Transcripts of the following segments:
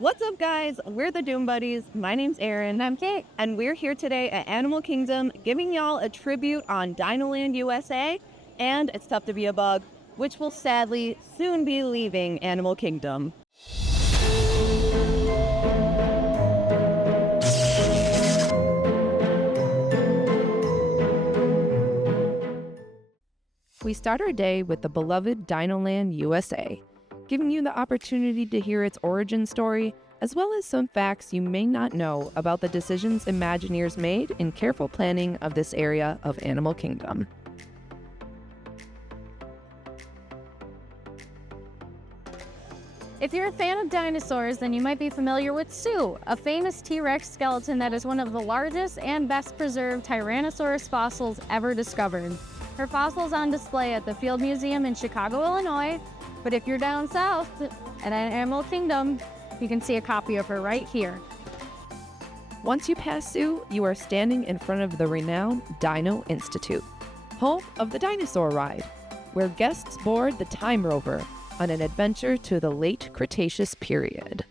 What's up, guys? We're the Doom Buddies. My name's Erin. And I'm Kate. And we're here today at Animal Kingdom giving y'all a tribute on Dinoland USA and It's Tough to Be a Bug, which will sadly soon be leaving Animal Kingdom. We start our day with the beloved Dinoland USA, giving you the opportunity to hear its origin story, as well as some facts you may not know about the decisions Imagineers made in careful planning of this area of Animal Kingdom. If you're a fan of dinosaurs, then you might be familiar with Sue, a famous T-Rex skeleton that is one of the largest and best preserved Tyrannosaurus fossils ever discovered. Her fossil is on display at the Field Museum in Chicago, Illinois, but if you're down south at Animal Kingdom, you can see a copy of her right here. Once you pass Sue, you are standing in front of the renowned Dino Institute, home of the dinosaur ride, where guests board the Time Rover on an adventure to the late Cretaceous period.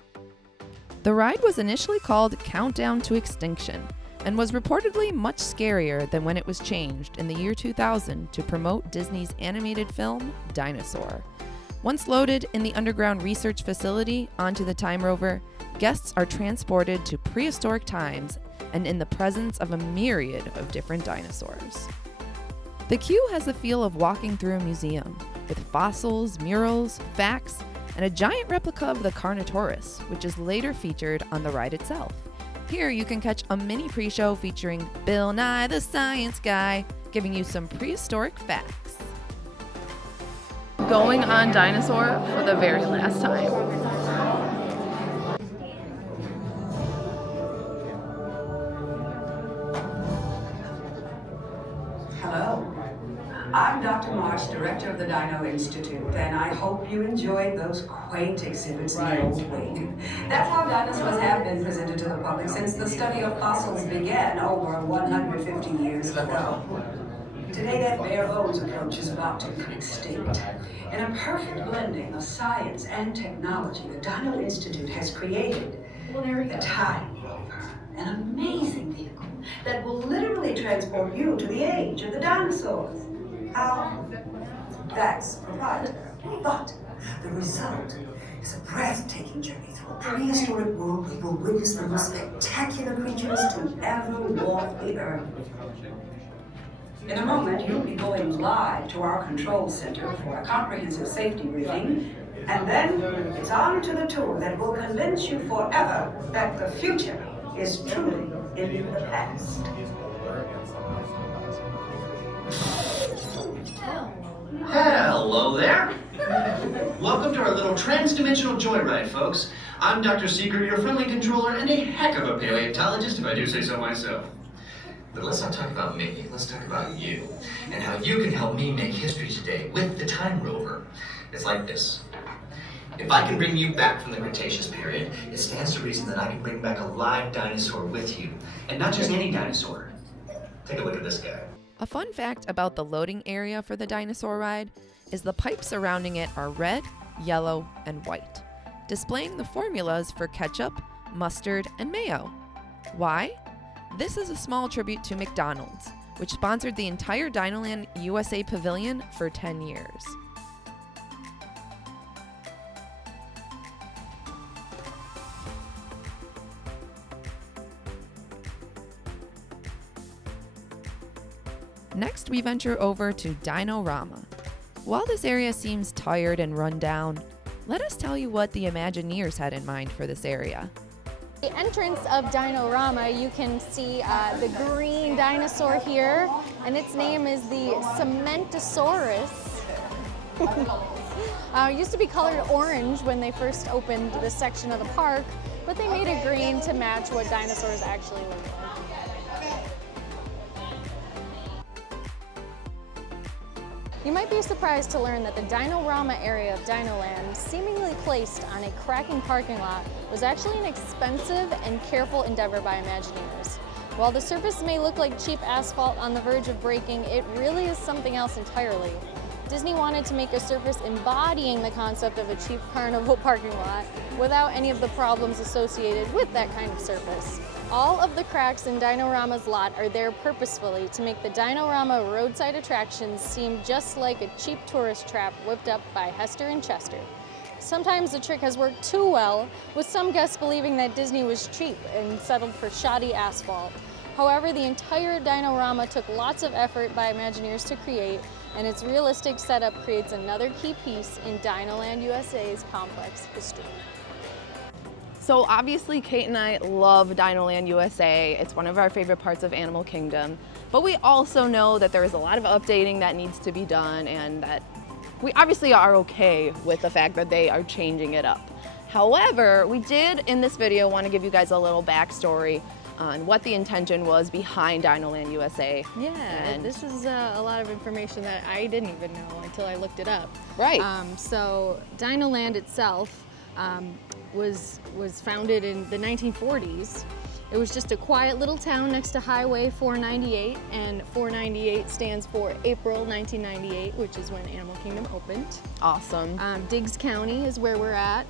The ride was initially called Countdown to Extinction and was reportedly much scarier than when it was changed in the year 2000 to promote Disney's animated film Dinosaur. Once loaded in the underground research facility onto the Time Rover, guests are transported to prehistoric times and in the presence of a myriad of different dinosaurs. The queue has the feel of walking through a museum, with fossils, murals, facts, and a giant replica of the Carnotaurus, which is later featured on the ride itself. Here you can catch a mini pre-show featuring Bill Nye the Science Guy, giving you some prehistoric facts. Going on Dinosaur for the very last time. Hello, I'm Dr. Marsh, Director of the Dino Institute, and I hope you enjoyed those quaint exhibits in the old wing. That's how dinosaurs have been presented to the public since the study of fossils began over 150 years ago. Today, that bare bones approach is about to become extinct. In a perfect blending of science and technology, the Dino Institute has created the Time Rover, an amazing vehicle that will literally transport you to the age of the dinosaurs. How? That's proprietary. But the result is a breathtaking journey through a prehistoric world where you will witness the most spectacular creatures to ever walk the earth. In a moment, you'll be going live to our control center for a comprehensive safety briefing, and then it's on to the tour that will convince you forever that the future is truly in the past. Hello there. Welcome to our little trans-dimensional joyride, folks. I'm Dr. Seeger, your friendly controller, and a heck of a paleontologist, if I do say so myself. But let's not talk about me, let's talk about you, and how you can help me make history today with the Time Rover. It's like this. If I can bring you back from the Cretaceous period, it stands to reason that I can bring back a live dinosaur with you. And not just any dinosaur. Take a look at this guy. A fun fact about the loading area for the dinosaur ride is the pipes surrounding it are red, yellow, and white, displaying the formulas for ketchup, mustard, and mayo. Why? This is a small tribute to McDonald's, which sponsored the entire Dinoland USA Pavilion for 10 years. Next, we venture over to Dinorama. While this area seems tired and run down, let us tell you what the Imagineers had in mind for this area. The entrance of Dinorama, you can see the green dinosaur here, and its name is the Cementosaurus. It used to be colored orange when they first opened this section of the park, but they made it green to match what dinosaurs actually look like. You might be surprised to learn that the Dinorama area of Dinoland, seemingly placed on a cracking parking lot, was actually an expensive and careful endeavor by Imagineers. While the surface may look like cheap asphalt on the verge of breaking, it really is something else entirely. Disney wanted to make a surface embodying the concept of a cheap carnival parking lot without any of the problems associated with that kind of surface. All of the cracks in Dinorama's lot are there purposefully to make the Dinorama roadside attractions seem just like a cheap tourist trap whipped up by Hester and Chester. Sometimes the trick has worked too well, with some guests believing that Disney was cheap and settled for shoddy asphalt. However, the entire Dinorama took lots of effort by Imagineers to create, and its realistic setup creates another key piece in Dinoland USA's complex history. So obviously Kate and I love Dinoland USA. It's one of our favorite parts of Animal Kingdom. But we also know that there is a lot of updating that needs to be done, and that we obviously are okay with the fact that they are changing it up. However, we did in this video want to give you guys a little backstory on what the intention was behind Dinoland USA. Yeah, and this is a lot of information that I didn't even know until I looked it up. Right. So Dinoland itself was founded in the 1940s. It was just a quiet little town next to Highway 498, and 498 stands for April 1998, which is when Animal Kingdom opened. Awesome. Diggs County is where we're at.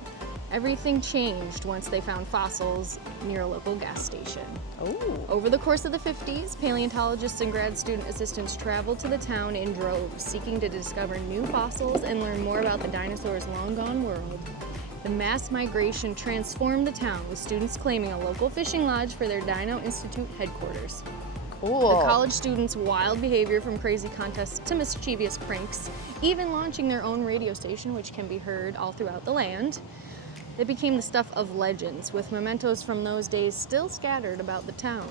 Everything changed once they found fossils near a local gas station. Oh. Over the course of the 50s, paleontologists and grad student assistants traveled to the town in droves, seeking to discover new fossils and learn more about the dinosaurs' long-gone world. The mass migration transformed the town, with students claiming a local fishing lodge for their Dino Institute headquarters. Cool. The college students' wild behavior, from crazy contests to mischievous pranks, even launching their own radio station, which can be heard all throughout the land. It became the stuff of legends, with mementos from those days still scattered about the town.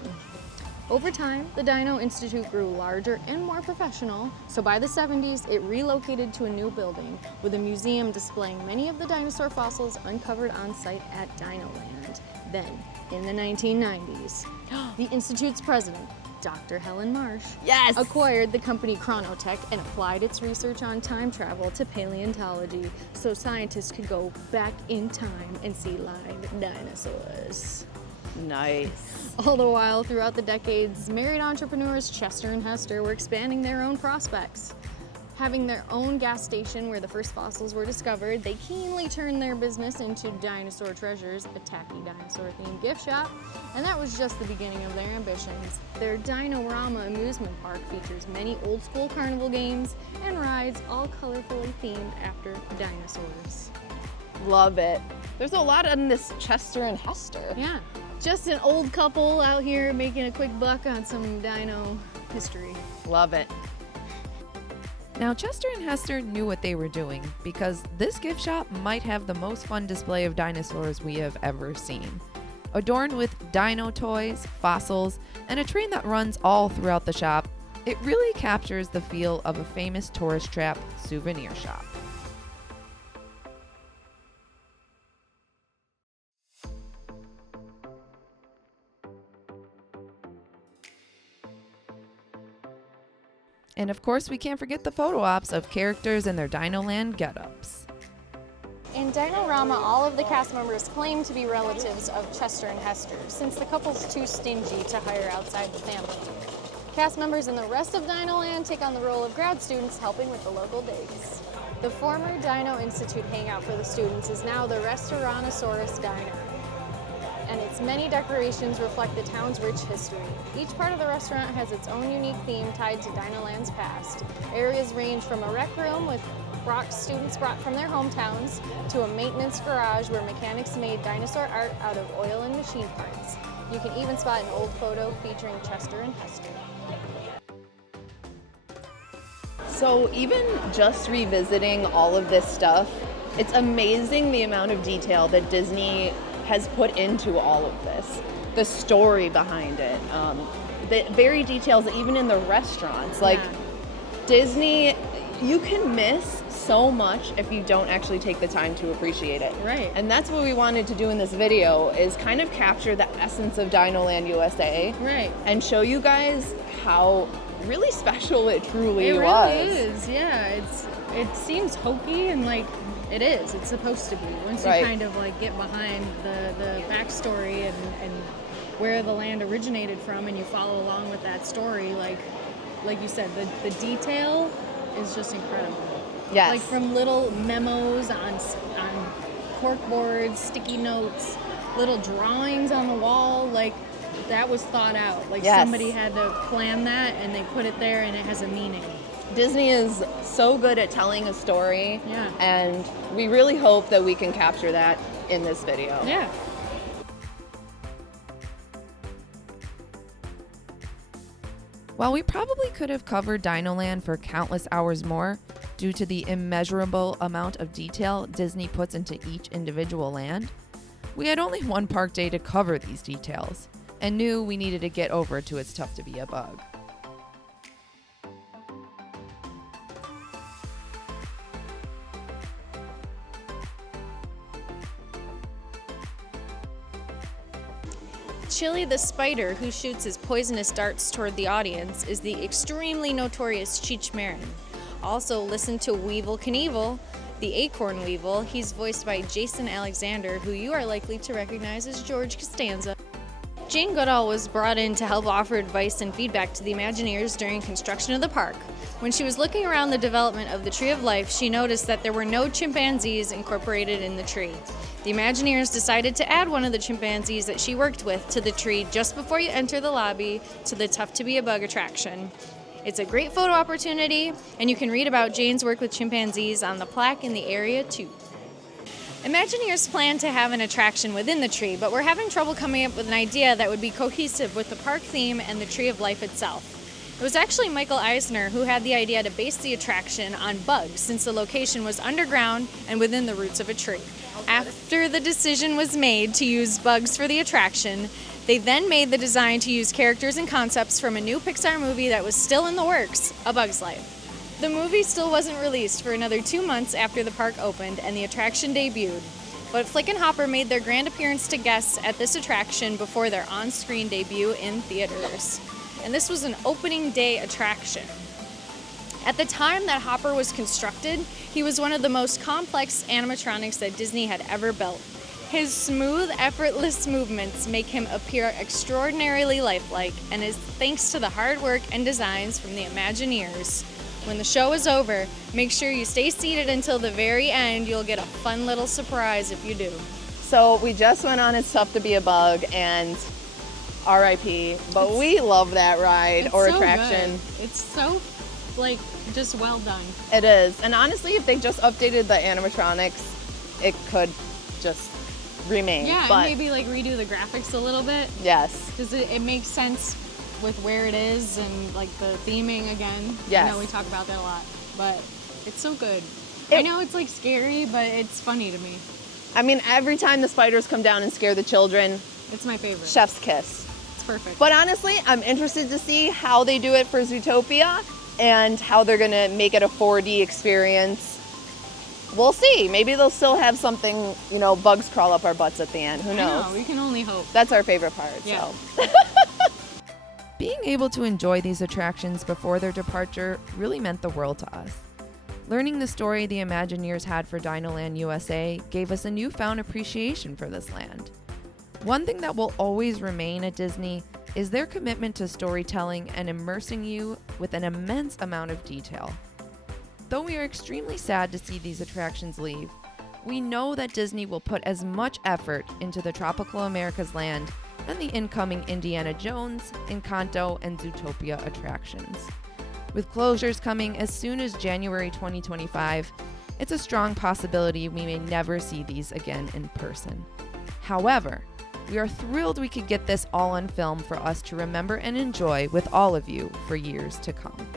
Over time, the Dino Institute grew larger and more professional, so by the 70s, it relocated to a new building with a museum displaying many of the dinosaur fossils uncovered on site at Dinoland. Then, in the 1990s, the Institute's president, Dr. Helen Marsh, Yes! acquired the company Chronotech and applied its research on time travel to paleontology, so scientists could go back in time and see live dinosaurs. Nice. All the while, throughout the decades, married entrepreneurs Chester and Hester were expanding their own prospects. Having their own gas station where the first fossils were discovered, they keenly turned their business into Dinosaur Treasures, a tacky dinosaur-themed gift shop, and that was just the beginning of their ambitions. Their Dinorama amusement park features many old-school carnival games and rides, all colorfully themed after dinosaurs. Love it. There's a lot on this Chester and Hester. Yeah, just an old couple out here making a quick buck on some dino history. Love it. Now, Chester and Hester knew what they were doing, because this gift shop might have the most fun display of dinosaurs we have ever seen. Adorned with dino toys, fossils, and a train that runs all throughout the shop, it really captures the feel of a famous tourist trap souvenir shop. And of course, we can't forget the photo ops of characters in their Dinoland get-ups. In Dinorama, all of the cast members claim to be relatives of Chester and Hester, since the couple's too stingy to hire outside the family. Cast members in the rest of Dinoland take on the role of grad students helping with the local digs. The former Dino Institute hangout for the students is now the Restaurantosaurus Diner, and its many decorations reflect the town's rich history. Each part of the restaurant has its own unique theme tied to Dinoland's past. Areas range from a rec room with students brought from their hometowns to a maintenance garage where mechanics made dinosaur art out of oil and machine parts. You can even spot an old photo featuring Chester and Hester. So even just revisiting all of this stuff, it's amazing the amount of detail that Disney has put into all of this. The story behind it, the very details that even in the restaurants, like Disney, you can miss so much if you don't actually take the time to appreciate it. Right. And that's what we wanted to do in this video, is kind of capture the essence of Dinoland USA. Right. And show you guys how really special it truly It was. really is, yeah. It seems hokey, and like it is. It's supposed to be. Once you kind of like get behind the backstory and where the land originated from, and you follow along with that story, like you said, the detail is just incredible. Yes. Like from little memos on cork boards, sticky notes, little drawings on the wall. Like that was thought out. Like somebody had to plan that and they put it there and it has a meaning. Disney is so good at telling a story. Yeah. And we really hope that we can capture that in this video. Yeah. While we probably could have covered Dinoland for countless hours more, due to the immeasurable amount of detail Disney puts into each individual land, we had only one park day to cover these details, and knew we needed to get over to It's Tough to Be a Bug. Chili the spider, who shoots his poisonous darts toward the audience, is the extremely notorious Cheech Marin. Also, listen to Weevil Knievel, the acorn weevil. He's voiced by Jason Alexander, who you are likely to recognize as George Costanza. Jane Goodall was brought in to help offer advice and feedback to the Imagineers during construction of the park. When she was looking around the development of the Tree of Life, she noticed that there were no chimpanzees incorporated in the tree. The Imagineers decided to add one of the chimpanzees that she worked with to the tree just before you enter the lobby to the Tough to Be a Bug attraction. It's a great photo opportunity, and you can read about Jane's work with chimpanzees on the plaque in the area too. Imagineers plan to have an attraction within the tree, but we're having trouble coming up with an idea that would be cohesive with the park theme and the Tree of Life itself. It was actually Michael Eisner who had the idea to base the attraction on bugs, since the location was underground and within the roots of a tree. After the decision was made to use bugs for the attraction, they then made the design to use characters and concepts from a new Pixar movie that was still in the works, A Bug's Life. The movie still wasn't released for another 2 months after the park opened and the attraction debuted, but Flick and Hopper made their grand appearance to guests at this attraction before their on-screen debut in theaters. And this was an opening day attraction. At the time that Hopper was constructed, he was one of the most complex animatronics that Disney had ever built. His smooth, effortless movements make him appear extraordinarily lifelike, and is thanks to the hard work and designs from the Imagineers. When the show is over, make sure you stay seated until the very end. You'll get a fun little surprise if you do. So we just went on It's Tough to Be a Bug, and RIP, but we love that ride or so attraction. Good. It's so, like, just well done. It is. And honestly, if they just updated the animatronics, it could just remain. Yeah, but and maybe like redo the graphics a little bit. yes. Because it makes sense with where it is and like the theming again. Yes. I know we talk about that a lot, but it's so good. I know it's like scary, but it's funny to me. I mean, every time the spiders come down and scare the children, It's my favorite. chef's kiss. It's perfect. But honestly, I'm interested to see how they do it for Zootopia and how they're gonna make it a 4D experience. We'll see. Maybe they'll still have something, you know, bugs crawl up our butts at the end. Who knows? I know, we can only hope. That's our favorite part. Yeah. So. Being able to enjoy these attractions before their departure really meant the world to us. Learning the story the Imagineers had for Dinoland USA gave us a newfound appreciation for this land. One thing that will always remain at Disney is their commitment to storytelling and immersing you with an immense amount of detail. Though we are extremely sad to see these attractions leave, we know that Disney will put as much effort into the Tropical America's Land and the incoming Indiana Jones, Encanto, and Zootopia attractions. With closures coming as soon as January 2025, it's a strong possibility we may never see these again in person. However, we are thrilled we could get this all on film for us to remember and enjoy with all of you for years to come.